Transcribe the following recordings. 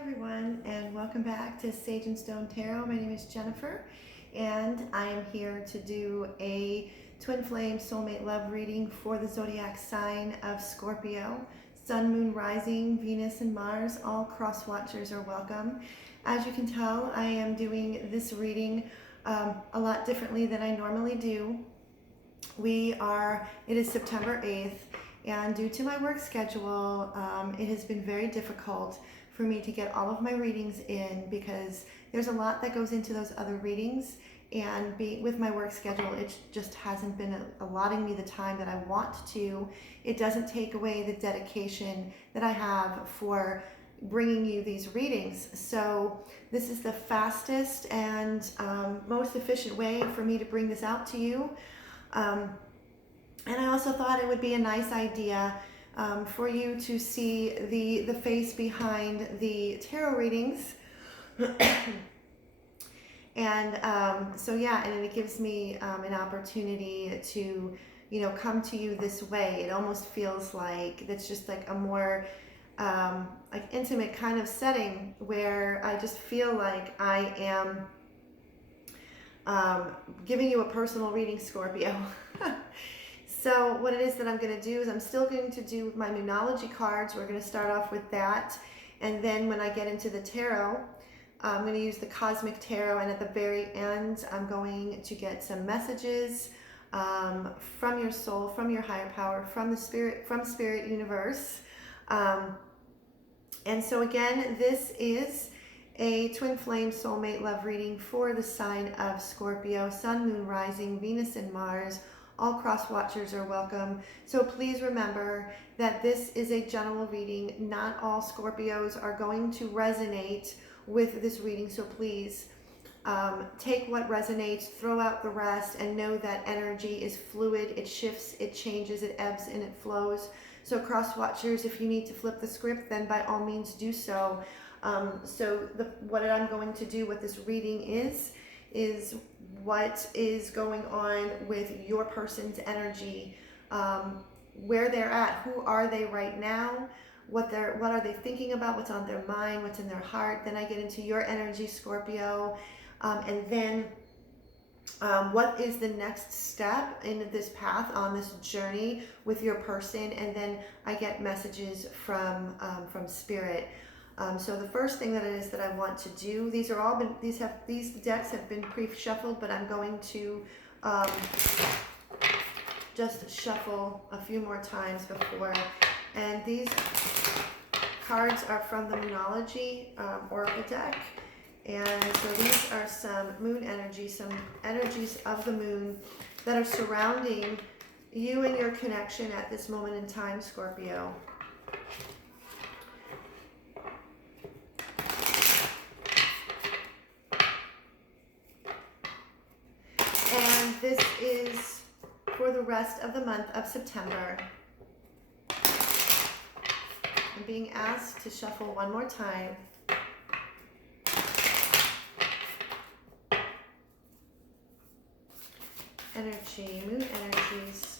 Everyone, and welcome back to Sage and Stone Tarot. My name is Jennifer, and I am here to do a twin flame soulmate love reading for the zodiac sign of Scorpio. Sun, Moon, Rising, Venus, and Mars, all cross watchers are welcome. As you can tell, I am doing this reading a lot differently than I normally do. It is September 8th, and due to my work schedule, it has been very difficult for me to get all of my readings in because there's a lot that goes into those other readings, and with my work schedule, it just hasn't been allotting me the time that I want to. It doesn't take away the dedication that I have for bringing you these readings. So this is the fastest and most efficient way for me to bring this out to you. And I also thought it would be a nice idea for you to see the face behind the tarot readings. And so yeah, and it gives me an opportunity to, come to you this way. It almost feels like it's just like a more like intimate kind of setting where I just feel like I am giving you a personal reading, Scorpio. So what it is that I'm going to do is I'm still going to do my Moonology cards. We're going to start off with that. And then when I get into the tarot, I'm going to use the Cosmic Tarot. And at the very end, I'm going to get some messages from your soul, from your higher power, from Spirit Universe. And so again, this is a twin flame soulmate love reading for the sign of Scorpio. Sun, Moon, Rising, Venus, and Mars. All cross watchers are welcome. So please remember that this is a general reading. Not all Scorpios are going to resonate with this reading. So please take what resonates, throw out the rest, and know that energy is fluid. It shifts, it changes, it ebbs, and it flows. So cross watchers, if you need to flip the script, then by all means do so. What I'm going to do with this reading is what is going on with your person's energy, where they're at, who are they right now, what are they thinking about, what's on their mind, what's in their heart. Then I get into your energy, Scorpio, and then what is the next step in this path on this journey with your person, and then I get messages from Spirit. So the first thing that it is that I want to do, these decks have been pre-shuffled, but I'm going to just shuffle a few more times before. And these cards are from the Moonology Oracle deck. And so these are some moon energies, some energies of the moon that are surrounding you and your connection at this moment in time, Scorpio. And this is for the rest of the month of September. I'm being asked to shuffle one more time. Energy, moon energies.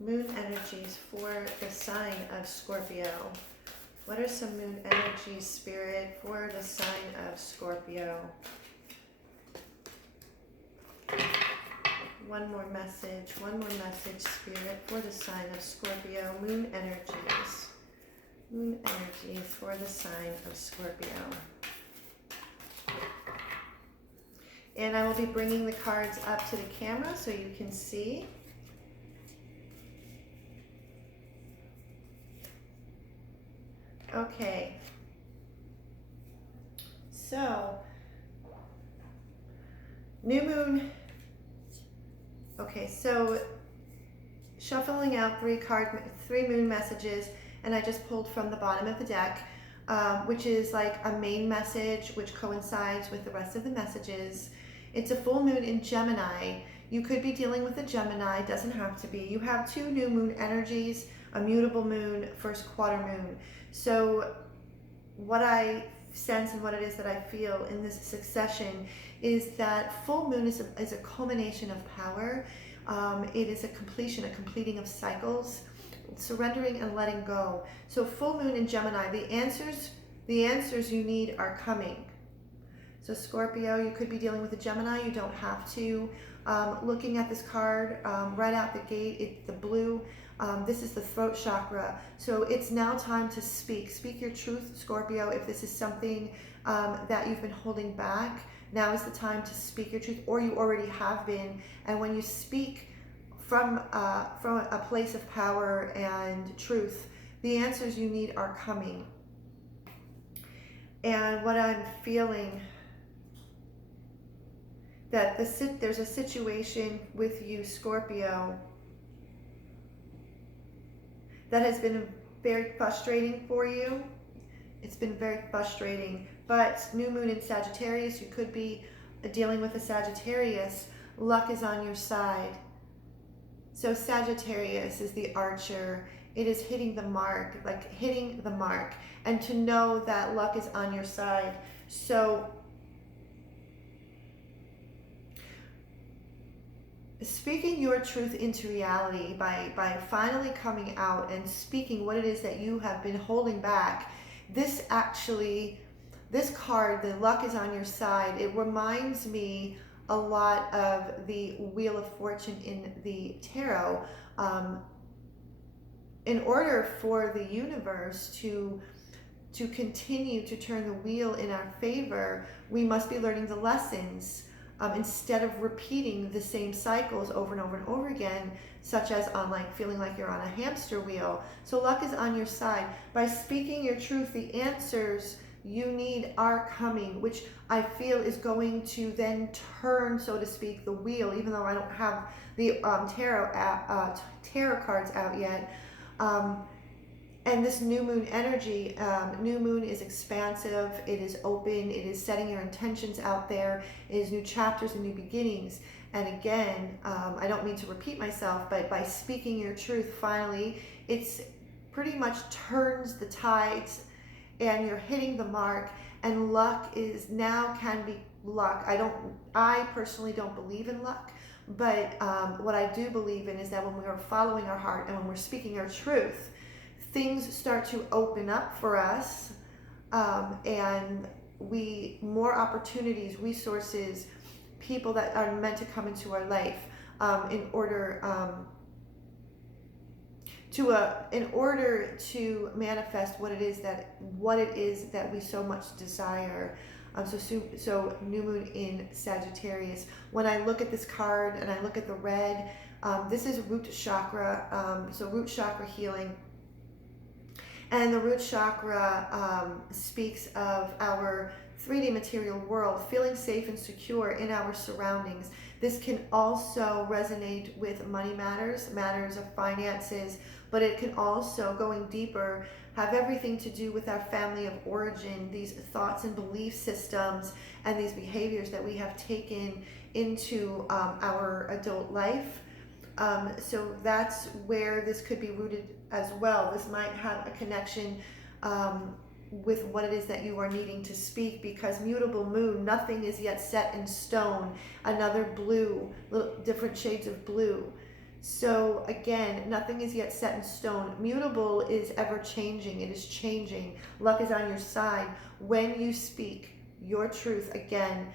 Moon energies for the sign of Scorpio. What are some moon energies, Spirit, for the sign of Scorpio? One more message, Spirit, for the sign of Scorpio. Moon energies for the sign of Scorpio. And I will be bringing the cards up to the camera so you can see. Okay. So, new moon. Okay, so shuffling out three moon messages, and I just pulled from the bottom of the deck, which is like a main message which coincides with the rest of the messages. It's a full moon in Gemini. You could be dealing with a Gemini, doesn't have to be. You have two new moon energies, a mutable moon, first quarter moon. So what I sense and what it is that I feel in this succession is that full moon is a culmination of power. It is a completing of cycles. surrendering and letting go. So full moon in Gemini, the answers you need are coming. So Scorpio, you could be dealing with a Gemini. You don't have to. Looking at this card right out the gate, it's the blue. This is the throat chakra. So it's now time to speak. Speak your truth, Scorpio. If this is something that you've been holding back, now is the time to speak your truth, or you already have been. And when you speak from a place of power and truth, the answers you need are coming. And what I'm feeling, that there's a situation with you, Scorpio, that has been very frustrating for you. It's been very frustrating. But new moon in Sagittarius, you could be dealing with a Sagittarius. Luck is on your side. So Sagittarius is the archer. It is hitting the mark, like hitting the mark. And to know that luck is on your side. So speaking your truth into reality by finally coming out and speaking what it is that you have been holding back. This card, the luck is on your side, it reminds me a lot of the Wheel of Fortune in the tarot. In order for the universe to continue to turn the wheel in our favor, we must be learning the lessons instead of repeating the same cycles over and over and over again, such as on feeling like you're on a hamster wheel. So luck is on your side. By speaking your truth, the answers you need are coming, which I feel is going to then turn, so to speak, the wheel, even though I don't have the tarot cards out yet. And this new moon energy, new moon is expansive, it is open, it is setting your intentions out there, it is new chapters and new beginnings. And again, I don't mean to repeat myself, but by speaking your truth, finally, it's pretty much turns the tides and you're hitting the mark, and luck is now can be luck. I personally don't believe in luck, but what I do believe in is that when we are following our heart and when we're speaking our truth, things start to open up for us, and more opportunities, resources, people that are meant to come into our life in order to manifest what it is that we so much desire. So new moon in Sagittarius. When I look at this card and I look at the red, this is root chakra. So root chakra healing. And the root chakra speaks of our 3D material world, feeling safe and secure in our surroundings. This can also resonate with money matters of finances, but it can also, going deeper, have everything to do with our family of origin, these thoughts and belief systems and these behaviors that we have taken into our adult life. So that's where this could be rooted as well. This might have a connection with what it is that you are needing to speak, because mutable moon, nothing is yet set in stone. Another blue, different shades of blue. So again, nothing is yet set in stone. Mutable is ever changing. It is changing. Luck is on your side. When you speak your truth, again,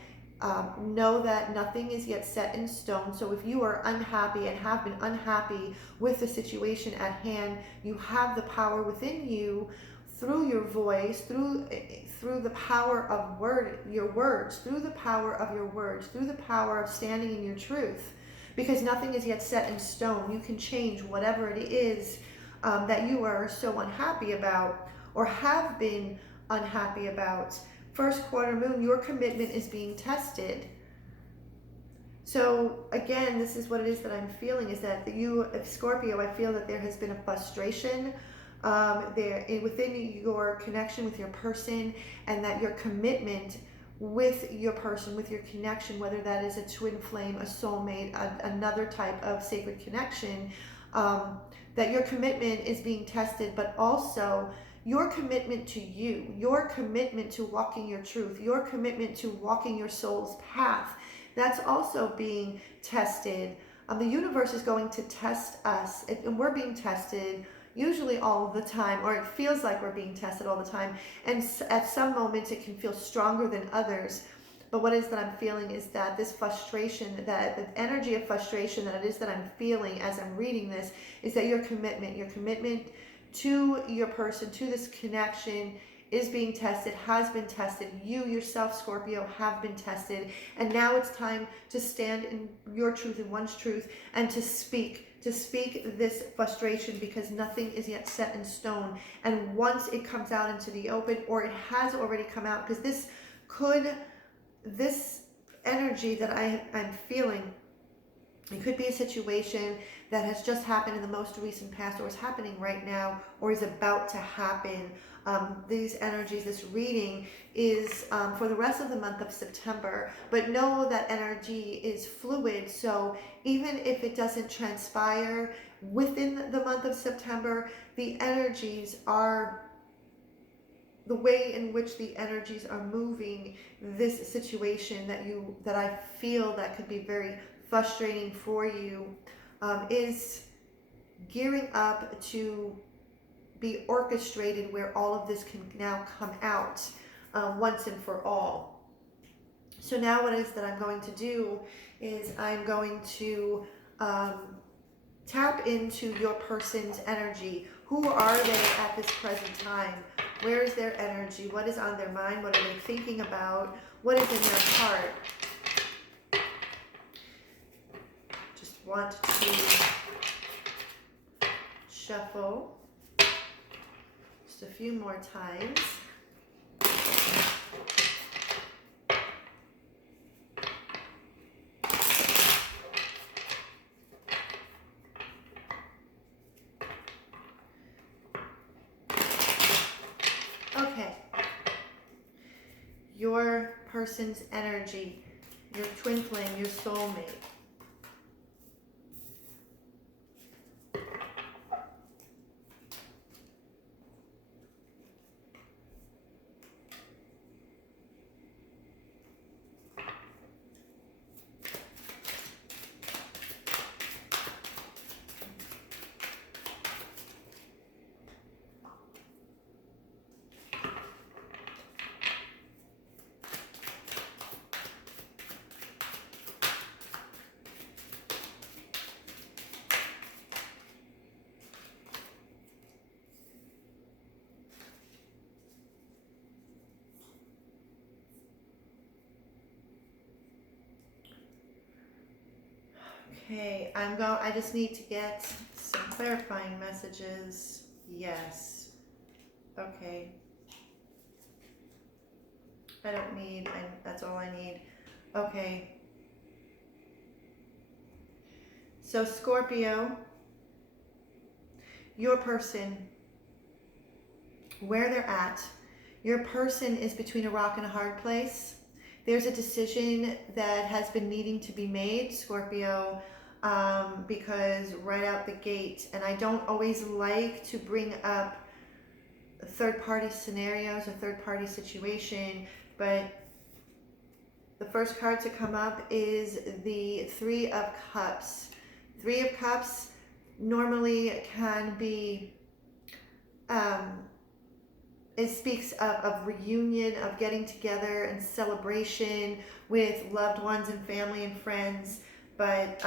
know that nothing is yet set in stone. So if you are unhappy and have been unhappy with the situation at hand, you have the power within you through your voice, through the power of your words, through the power of your words, through the power of standing in your truth. Because nothing is yet set in stone. You can change whatever it is that you are so unhappy about or have been unhappy about. First quarter moon, your commitment is being tested. So again, this is what it is that I'm feeling, is that Scorpio, I feel that there has been a frustration within your connection with your person, and that your commitment with your person, with your connection, whether that is a twin flame, a soulmate, another type of sacred connection, that your commitment is being tested, but also your commitment to you, your commitment to walking your truth, your commitment to walking your soul's path, that's also being tested. The universe is going to test us, and we're being tested usually all the time, or it feels like we're being tested all the time. And at some moments it can feel stronger than others. But what it is that I'm feeling is that this frustration, that the energy of frustration that it is that I'm feeling as I'm reading this, is that your commitment to your person, to this connection, is being tested, has been tested. You yourself, Scorpio, have been tested. And now it's time to stand in your truth, in one's truth, and to speak this frustration, because nothing is yet set in stone. And once it comes out into the open, or it has already come out, because this energy that I'm feeling, it could be a situation that has just happened in the most recent past, or is happening right now, or is about to happen. These energies, this reading is for the rest of the month of September, but know that energy is fluid. So even if it doesn't transpire within the month of September, the energies are the way in which the energies are moving this situation that I feel that could be very frustrating for you, is gearing up to be orchestrated, where all of this can now come out once and for all. So now what it is that I'm going to do is I'm going to tap into your person's energy. Who are they at this present time? Where is their energy? What is on their mind? What are they thinking about? What is in their heart? Just want to shuffle just a few more times. Okay. Your person's energy, your twin flame, your soulmate. Okay, I just need to get some clarifying messages. Yes. Okay. That's all I need. Okay. So Scorpio, your person, where they're at, your person is between a rock and a hard place. There's a decision that has been needing to be made, Scorpio, because right out the gate, and I don't always like to bring up third-party scenarios or third-party situation, but the first card to come up is the Three of Cups. Three of Cups normally can be, it speaks of reunion, of getting together and celebration with loved ones and family and friends. But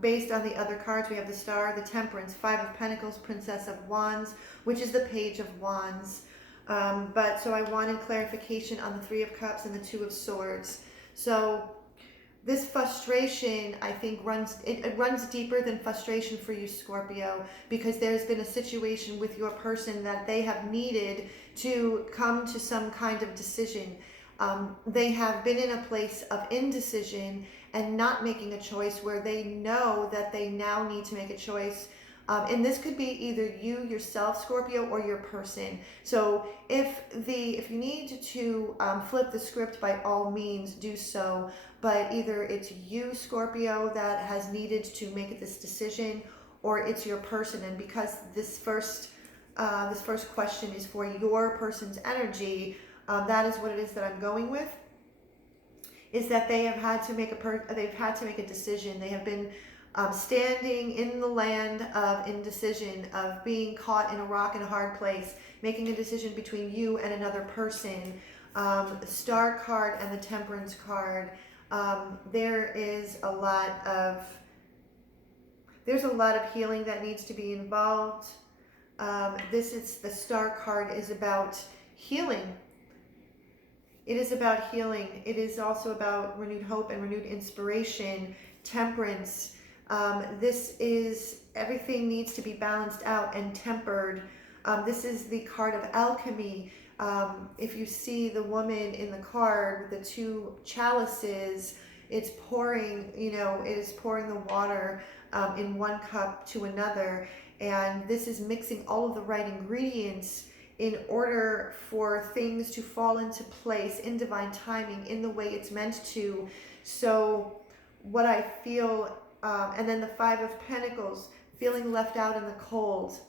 based on the other cards, we have the Star, the Temperance, Five of Pentacles, Princess of Wands, which is the Page of Wands. So I wanted clarification on the Three of Cups and the Two of Swords. So this frustration, I think, runs deeper than frustration for you, Scorpio, because there's been a situation with your person that they have needed to come to some kind of decision. They have been in a place of indecision and not making a choice, where they know that they now need to make a choice. And this could be either you yourself, Scorpio, or your person. So if you need to flip the script, by all means do so. But either it's you, Scorpio, that has needed to make this decision, or it's your person. And because this first question is for your person's energy, that is what it is that I'm going with. Is that they have had to make a decision. They have been Standing in the land of indecision, of being caught in a rock and a hard place, making a decision between you and another person. Star card and the Temperance card. There's a lot of healing that needs to be involved. The Star card is about healing. It is about healing. It is also about renewed hope and renewed inspiration, temperance. Everything needs to be balanced out and tempered. This is the card of alchemy. If you see the woman in the card with the two chalices, it's pouring, it is pouring the water in one cup to another. And this is mixing all of the right ingredients in order for things to fall into place in divine timing, in the way it's meant to. So what I feel, and then the Five of Pentacles, feeling left out in the cold.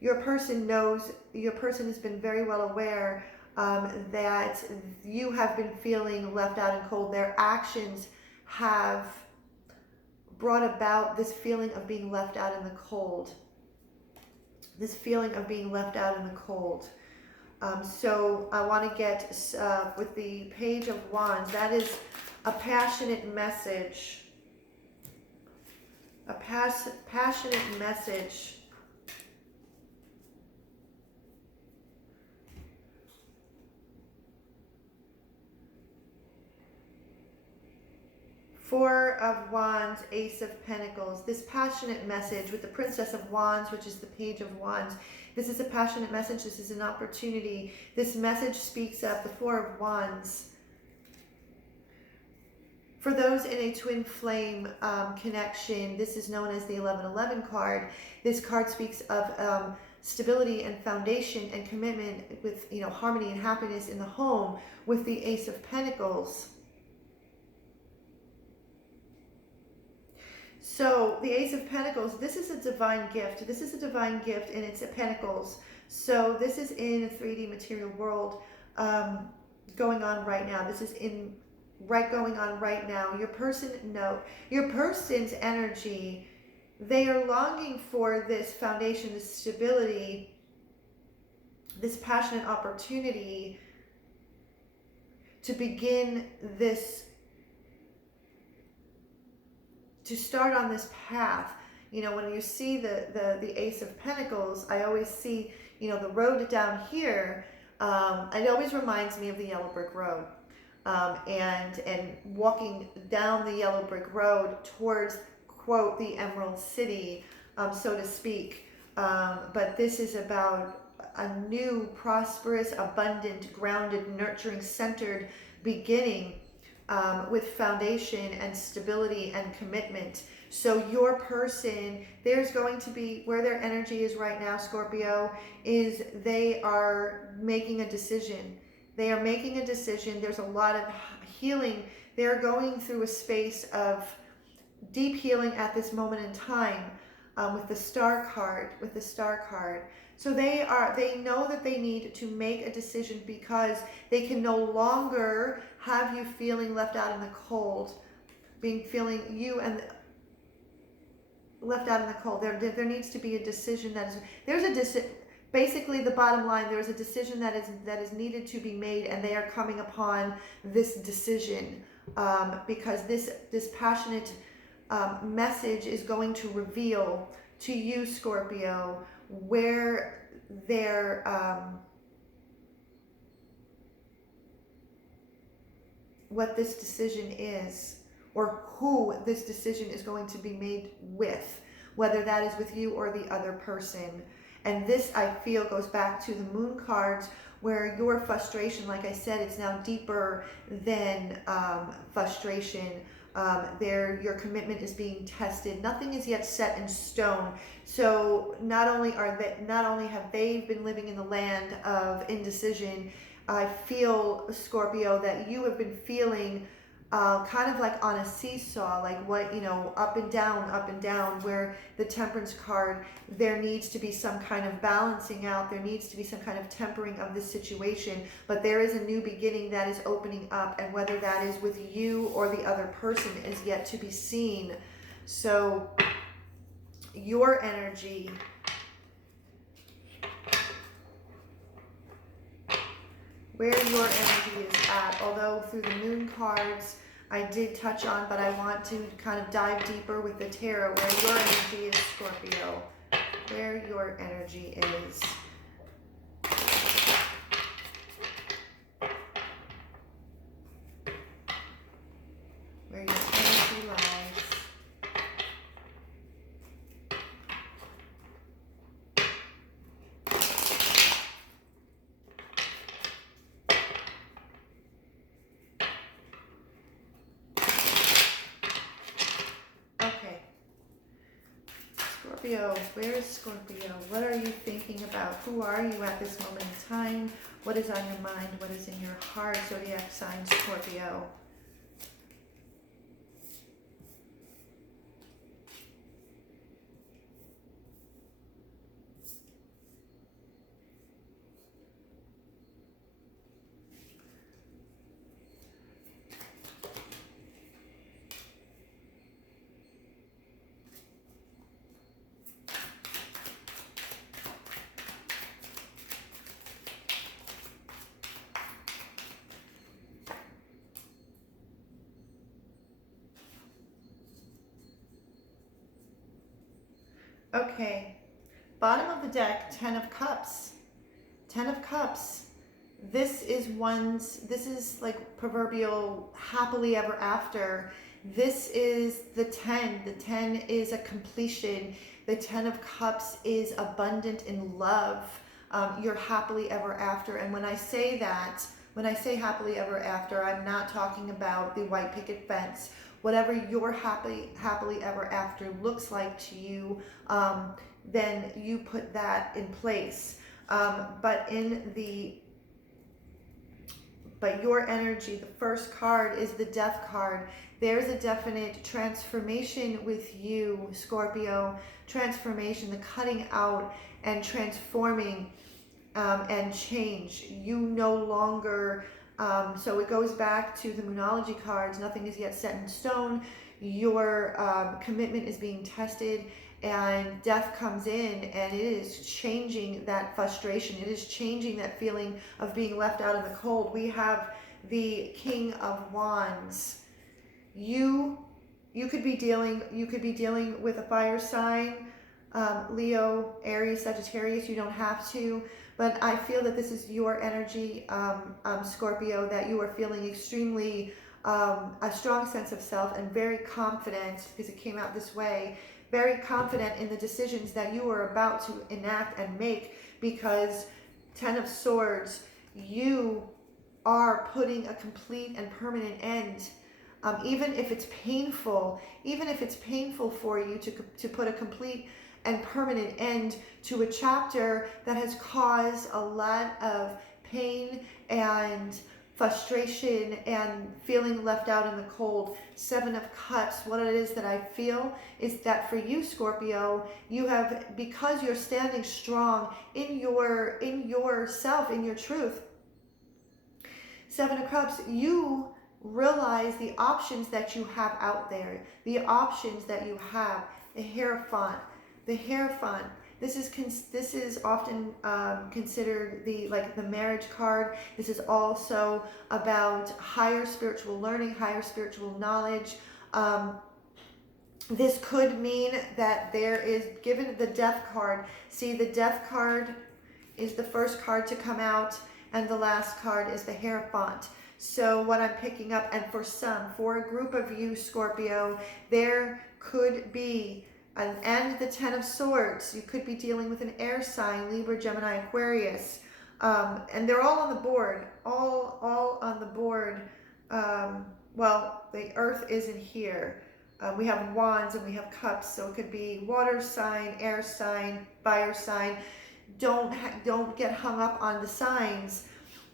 Your person has been very well aware that you have been feeling left out and cold. Their actions have brought about this feeling of being left out in the cold. This feeling of being left out in the cold. So I want to get with the Page of Wands. That is a passionate message. A passionate message. Four of Wands, Ace of Pentacles. This passionate message with the Princess of Wands, which is the Page of Wands. This is a passionate message. This is an opportunity. This message speaks of the Four of Wands. For those in a twin flame connection, this is known as the 1111 card. This card speaks of stability and foundation and commitment with, harmony and happiness in the home with the Ace of Pentacles. So the Ace of Pentacles, this is a divine gift. This is a divine gift, and it's a Pentacles. So this is in a 3D material world going on right now. This is going on right now. Your person's energy, they are longing for this foundation, this stability, this passionate opportunity to begin this, to start on this path. When you see the Ace of Pentacles, I always see, the road down here. It always reminds me of the yellow brick road. And walking down the yellow brick road towards, quote, the Emerald City, so to speak. But this is about a new, prosperous, abundant, grounded, nurturing, centered beginning with foundation and stability and commitment. So your person, there's going to be, where their energy is right now, Scorpio, is they are making a decision. They are making a decision. There's a lot of healing. They're going through a space of deep healing at this moment in time with the Star card. So they know that they need to make a decision because they can no longer have you feeling left out in the cold, feeling you and left out in the cold. There needs to be a decision basically the bottom line, there's a decision that is needed to be made, and they are coming upon this decision because this passionate message is going to reveal to you, Scorpio, where their what this decision is, or who this decision is going to be made with, whether that is with you or the other person. And this, I feel, goes back to the Moon cards, where your frustration, like I said, it's now deeper than frustration. Your commitment is being tested. Nothing is yet set in stone. So not only have they been living in the land of indecision, I feel, Scorpio, that you have been feeling kind of like on a seesaw, like up and down, where the Temperance card, there needs to be some kind of balancing out. There needs to be some kind of tempering of this situation, but there is a new beginning that is opening up, and whether that is with you or the other person is yet to be seen. So your energy, where your energy is at, although through the moon cards I did touch on, but I want to kind of dive deeper with the tarot, where your energy is, Scorpio, where your energy is. Where your energy lies. Okay. Scorpio, where is Scorpio? What are you thinking about? Who are you at this moment in time? What is on your mind? What is in your heart? Zodiac sign, Scorpio. Okay, bottom of the deck, 10 of Cups. 10 of Cups. This is like proverbial happily ever after. This is the 10. The 10 is a completion. The 10 of Cups is abundant in love. You're happily ever after. And when I say that, when I say happily ever after, I'm not talking about the white picket fence. Whatever your happily ever after looks like to you, then you put that in place. But your energy, the first card is the Death card. There's a definite transformation with you, Scorpio. Transformation, the cutting out and transforming and change. You no longer, so it goes back to the Moonology cards. Nothing is yet set in stone. Your commitment is being tested, and death comes in, and it is changing that frustration. It is changing that feeling of being left out in the cold. We have the King of Wands. You could be dealing with a fire sign, Leo, Aries, Sagittarius. You don't have to, but I feel that this is your energy, Scorpio, that you are feeling extremely a strong sense of self and very confident, because it came out this way, very confident in the decisions that you are about to enact and make, because 10 of Swords, you are putting a complete and permanent end. Even if it's painful for you to put a complete and permanent end to a chapter that has caused a lot of pain and frustration and feeling left out in the cold. 7 of Cups, what it is that I feel is that for you, Scorpio, you have, because you're standing strong in yourself, in your truth, 7 of Cups, you realize the options that you have out there, the options that you have. The Hierophant. This is often considered the marriage card. This is also about higher spiritual learning, higher spiritual knowledge. This could mean that there is, given the Death card. See, the Death card is the first card to come out, and the last card is the Hierophant. So what I'm picking up, and for a group of you, Scorpio, there could be and the 10 of Swords. You could be dealing with an air sign, Libra, Gemini, Aquarius, and they're all on the board. All on the board. Well, the Earth isn't here. We have Wands and we have Cups, so it could be water sign, air sign, fire sign. Don't get hung up on the signs.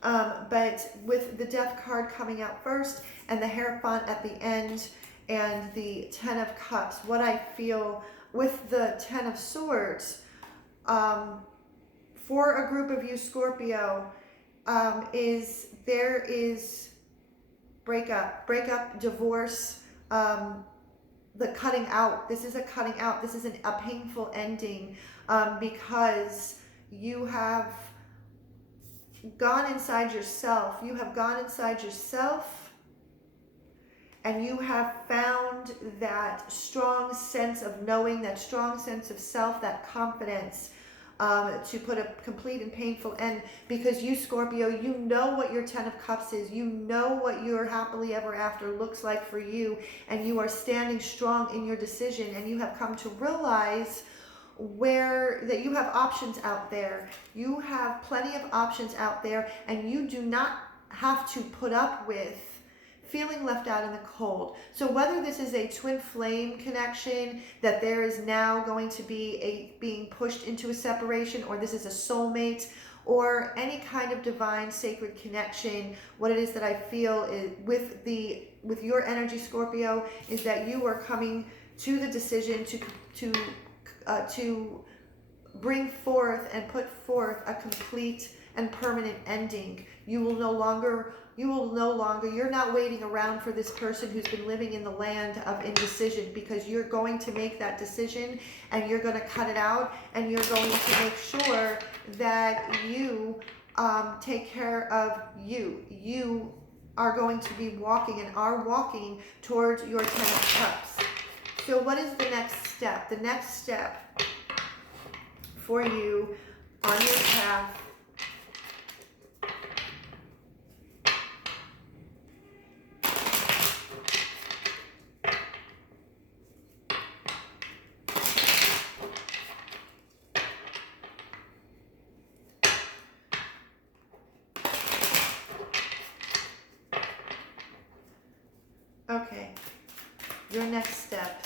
But with the Death card coming out first and the Hierophant at the end and the 10 of Cups, what I feel with the 10 of Swords, for a group of you, Scorpio, is breakup, divorce, the cutting out. This is a cutting out. This is a painful ending, because you have gone inside yourself. You have gone inside yourself, and you have found that strong sense of knowing, that strong sense of self, that confidence, to put a complete and painful end, because you, Scorpio, you know what your 10 of Cups is. You know what your happily ever after looks like for you, and you are standing strong in your decision, and you have come to realize that you have options out there. You have plenty of options out there, and you do not have to put up with feeling left out in the cold. So whether this is a twin flame connection, that there is now going to be being pushed into a separation, or this is a soulmate, or any kind of divine sacred connection, what it is that I feel is with your energy, Scorpio, is that you are coming to the decision to bring forth and put forth a complete and permanent ending. You're not waiting around for this person who's been living in the land of indecision, because you're going to make that decision, and you're going to cut it out, and you're going to make sure that you take care of you. You are going to be walking and are walking towards your 10 of Cups. So what is the next step? The next step for you on your path okay, your next step.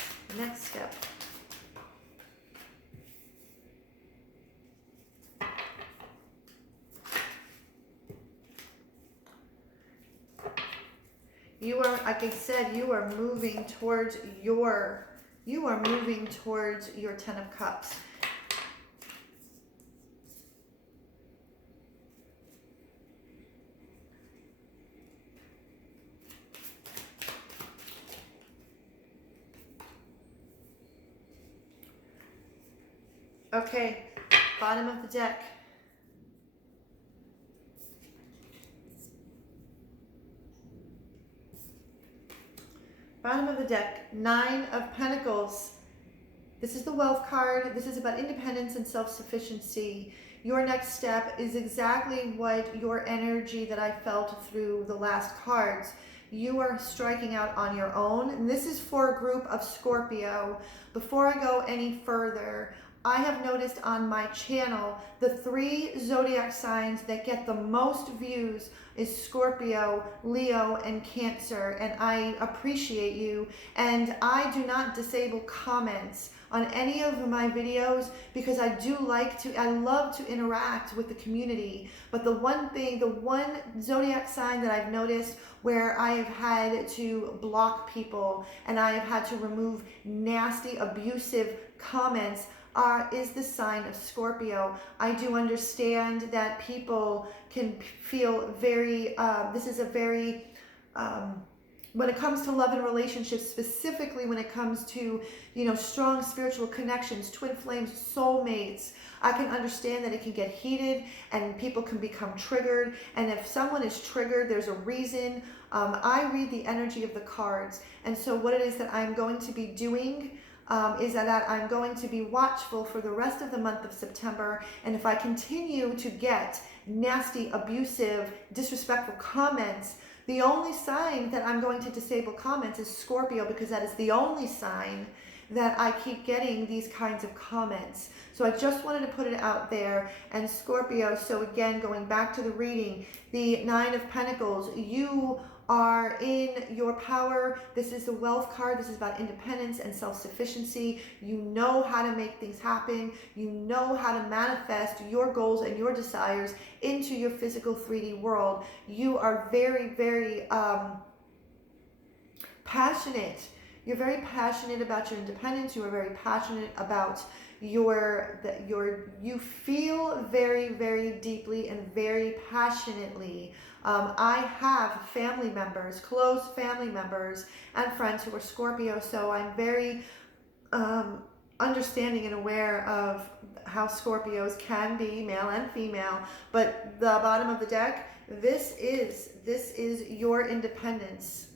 You are, like I said, you are moving towards your 10 of Cups. Okay, bottom of the deck. Bottom of the deck, 9 of Pentacles. This is the wealth card. This is about independence and self-sufficiency. Your next step is exactly what your energy that I felt through the last cards. You are striking out on your own. And this is for a group of Scorpio. Before I go any further, I have noticed on my channel the 3 zodiac signs that get the most views is Scorpio, Leo, and Cancer, and I appreciate you. And I do not disable comments on any of my videos, because I love to interact with the community. But the one zodiac sign that I've noticed where I have had to block people and I have had to remove nasty, abusive comments is the sign of Scorpio. I do understand that people can feel very, when it comes to love and relationships, specifically when it comes to, strong spiritual connections, twin flames, soulmates, I can understand that it can get heated and people can become triggered. And if someone is triggered, there's a reason. I read the energy of the cards. And so what it is that I'm going to be doing is that I'm going to be watchful for the rest of the month of September. And if I continue to get nasty, abusive, disrespectful comments, the only sign that I'm going to disable comments is Scorpio, because that is the only sign that I keep getting these kinds of comments. So I just wanted to put it out there. And Scorpio, so again, going back to the reading, the 9 of Pentacles, you are in your power. This is the wealth card. This is about independence and self-sufficiency. You know how to make things happen. You know how to manifest your goals and your desires into your physical 3D world. You are very, very passionate. You're very passionate about your independence. You are very passionate about You feel very, very deeply and very passionately. I have family members, close family members and friends who are Scorpio, so I'm very understanding and aware of how Scorpios can be, male and female. But the bottom of the deck, this is your independence.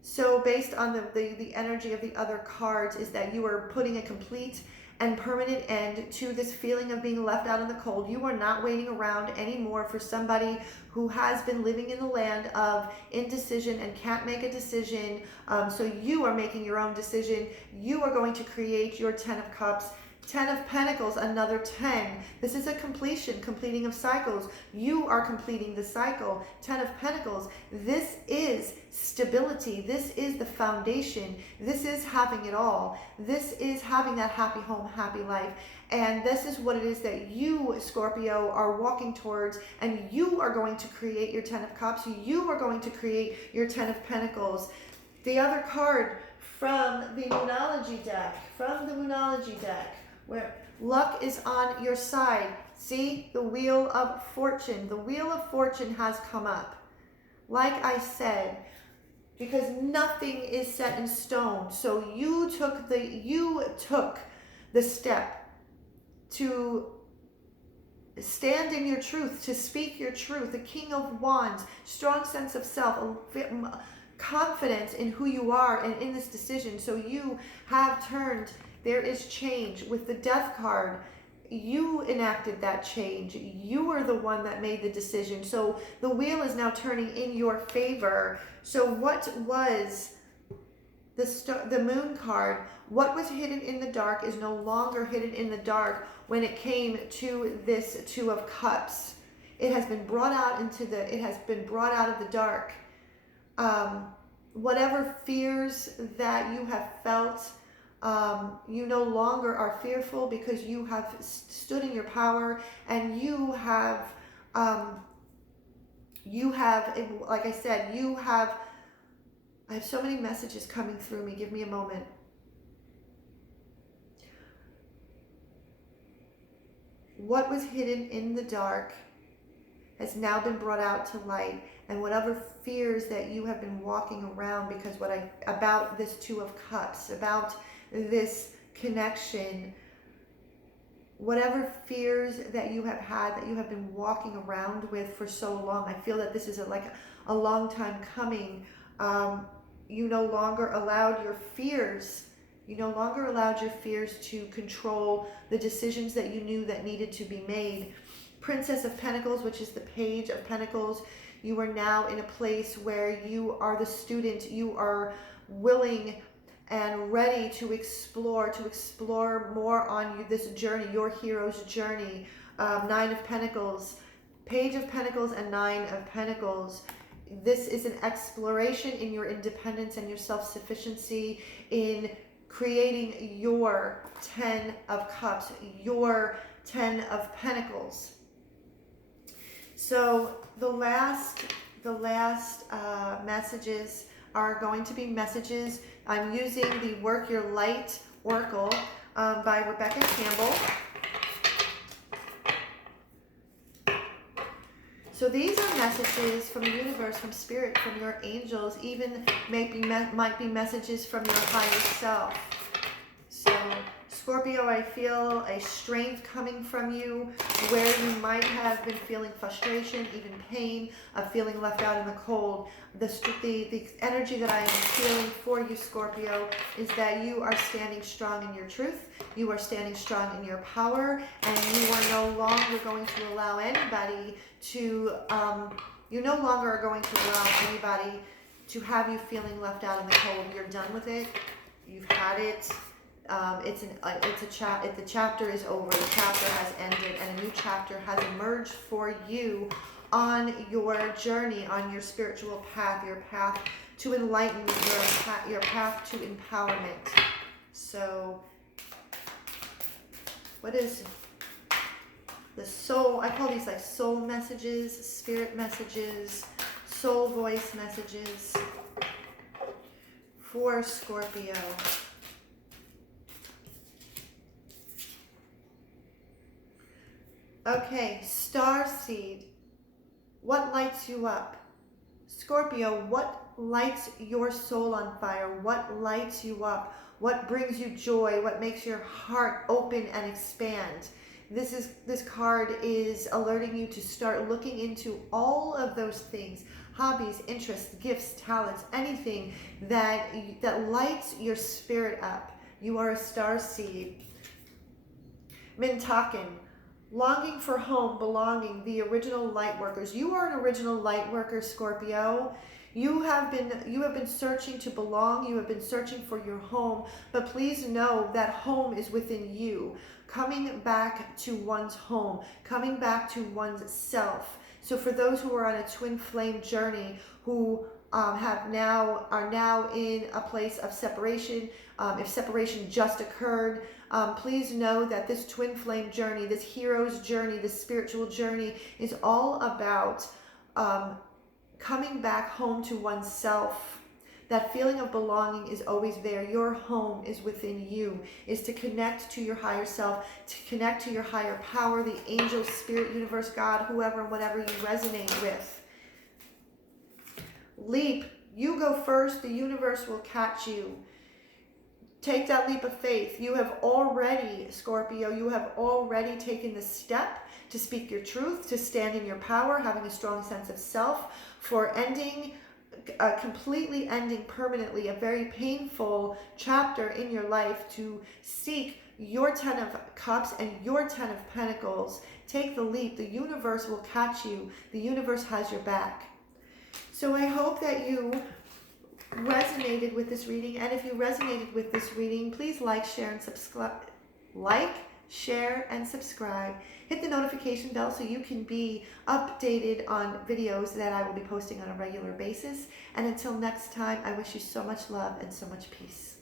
So based on the energy of the other cards is that you are putting a complete and permanent end to this feeling of being left out in the cold. You are not waiting around anymore for somebody who has been living in the land of indecision and can't make a decision. So you are making your own decision. You are going to create your 10 of Cups. 10 of Pentacles, another 10. This is a completing of cycles. You are completing the cycle. 10 of Pentacles. This is stability. This is the foundation. This is having it all. This is having that happy home, happy life. And this is what it is that you, Scorpio, are walking towards. And you are going to create your 10 of Cups. You are going to create your 10 of Pentacles. The other card from the Moonology deck, where luck is on your side. See, the Wheel of Fortune. The Wheel of Fortune has come up. Like I said, because nothing is set in stone. So you took the step to stand in your truth, to speak your truth. The King of Wands, strong sense of self, confidence in who you are and in this decision. So you have turned. There is change. With the Death card, you enacted that change. You were the one that made the decision. So the wheel is now turning in your favor. So what was the Moon card? What was hidden in the dark is no longer hidden in the dark when it came to this Two of Cups. It has been brought out of the dark. Whatever fears that you have felt, you no longer are fearful because you have stood in your power, and you have, like I said, I have so many messages coming through me. Give me a moment. What was hidden in the dark has now been brought out to light, and whatever fears that you have been walking around because about this Two of Cups, about this connection, whatever fears that you have had, that you have been walking around with for so long, I feel that this is a long time coming. You no longer allowed your fears to control the decisions that you knew that needed to be made. Princess of Pentacles, which is the Page of Pentacles, you are now in a place where you are the student. You are willing and ready to explore more on this journey, your hero's journey. 9 of Pentacles, Page of Pentacles, and 9 of Pentacles. This is an exploration in your independence and your self-sufficiency, in creating your 10 of Cups, your 10 of Pentacles. So the last messages are going to be messages. I'm using the Work Your Light Oracle by Rebecca Campbell. So these are messages from the universe, from spirit, from your angels, even might be messages from your higher self. So Scorpio, I feel a strength coming from you where you might have been feeling frustration, even pain, of feeling left out in the cold. The energy that I am feeling for you, Scorpio, is that you are standing strong in your truth. You are standing strong in your power, and you are no longer going to allow anybody to, to have you feeling left out in the cold. You're done with it. You've had it. The chapter is over. The chapter has ended, and a new chapter has emerged for you on your journey, on your spiritual path, your path to enlightenment, your path to empowerment. So, what is the soul? I call these like soul messages, spirit messages, soul voice messages for Scorpio. Okay, star seed. What lights you up? Scorpio, what lights your soul on fire? What lights you up? What brings you joy? What makes your heart open and expand? This card is alerting you to start looking into all of those things, hobbies, interests, gifts, talents, anything that lights your spirit up. You are a star seed. Mintaken, longing for home, belonging, the original light workers. You are an original light worker, Scorpio. You have been searching to belong. You have been searching for your home, but please know that home is within you. Coming back to one's home, coming back to one's self. So for those who are on a twin flame journey, who are now in a place of separation, if separation just occurred, please know that this twin flame journey, this hero's journey, this spiritual journey is all about coming back home to oneself. That feeling of belonging is always there. Your home is within you, is to connect to your higher self, to connect to your higher power, the angels, spirit, universe, God, whoever and whatever you resonate with. Leap, you go first, the universe will catch you. Take that leap of faith. You have already, Scorpio, you have already taken the step to speak your truth, to stand in your power, having a strong sense of self, for completely ending permanently a very painful chapter in your life, to seek your 10 of Cups and your 10 of Pentacles. Take the leap. The universe will catch you. The universe has your back. So I hope that you resonated with this reading, and if you resonated with this reading, please like, share, and subscribe. Like, share, and subscribe. Hit the notification bell so you can be updated on videos that I will be posting on a regular basis. And until next time, I wish you so much love and so much peace.